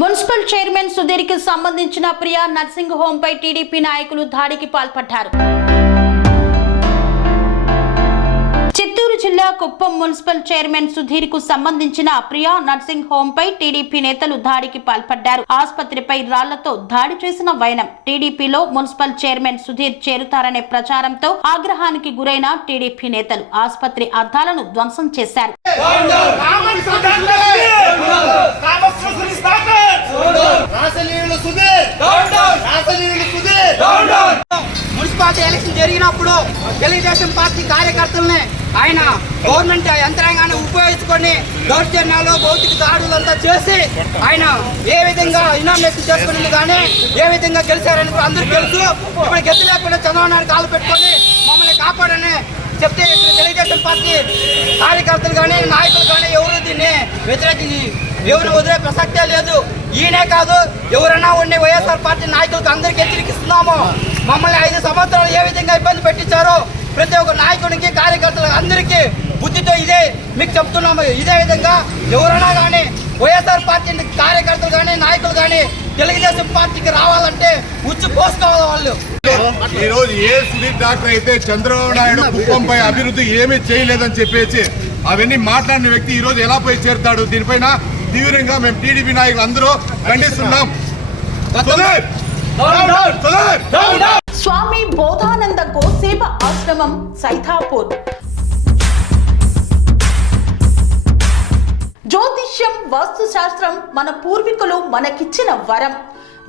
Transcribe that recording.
Municipal chairman సుధీర్కి సంబంధించిన Priya nursing home పై టీడీపీ నాయకులు దాడికి పాల్పడ్డారు. చిత్తూరు జిల్లా కుప్పం మున్సిపల్ చైర్మన్ సుధీర్కు సంబంధించిన ప్రియా నర్సింగ్ హోమ్ పై టీడీపీ నేతలు దాడికి పాల్పడ్డారు. ఆసుపత్రిపై రాళ్ళతో దాడి చేసిన వైనం టీడీపీలో మున్సిపల్ చైర్మన్ సుధీర్ చేరుతారనే ప్రచారంతో ఆగ్రహానికి గురైన టీడీపీ నేతలు ఆసుపత్రి అద్దాలను ధ్వంసం చేశారు. జరిగినప్పుడు తెలుగుదేశం పార్టీ కార్యకర్తల్ని ఆయన గవర్నమెంట్ యంత్రాంగాన్ని ఉపయోగించుకొని దౌర్జన్యాలు భౌతిక దాడులంతా చేసి ఆయన ఏ విధంగా ఇనామినేషన్ చేసుకునేది కానీ ఏ విధంగా గెలిచారని కూడా అందరికీ తెలుసు. ఇప్పుడు గెలిచి లేకుండా చంద్రబాబు నాయుడు కాలు పెట్టుకొని మమ్మల్ని కాపాడని చెప్తే తెలుగుదేశం పార్టీ కార్యకర్తలు కానీ నాయకులు కానీ ఎవరు దీన్ని వ్యతిరేకించి ఎవరు వదిలే ప్రసక్తే లేదు. ఈయనే కాదు ఎవరైనా ఉండే వైఎస్ఆర్ పార్టీ నాయకులకు అందరికీ హెచ్చరికిస్తున్నాము మమ్మల్ని ఐదు సంవత్సరాలు ఏ విధంగా ఇబ్బంది పెట్టించారో ప్రతి ఒక్క నాయకునికి కార్యకర్తలకు అందరికీ బుద్ధితో ఇదే మీకు చెప్తున్నాము. ఇదే విధంగా ఎవరైనా కానీ వైఎస్ఆర్ పార్టీ కార్యకర్తలు కానీ నాయకులు కానీ తెలుగుదేశం పార్టీకి రావాలంటే ఉచ్చు పోసుకోవాలి వాళ్ళు. ఈ రోజు ఏ సునీల్ డాక్టర్ అయితే చంద్రబాబు నాయుడు కుప్పంపై అభివృద్ధి ఏమీ చేయలేదని చెప్పేసి అవన్నీ మాట్లాడిన వ్యక్తి ఈ రోజు ఎలా పోయి చేరుతాడు? దీనిపైన తీవ్రంగా మేము టీడీపీ నాయకులు అందరూ ఖండిస్తున్నాం! స్వామి బోధానంద గోసేవ ఆశ్రమం సైథాపూర్ జ్యోతిష్యం వాస్తుశాస్త్రం మన పూర్వీకులు మనకిచ్చిన వరం.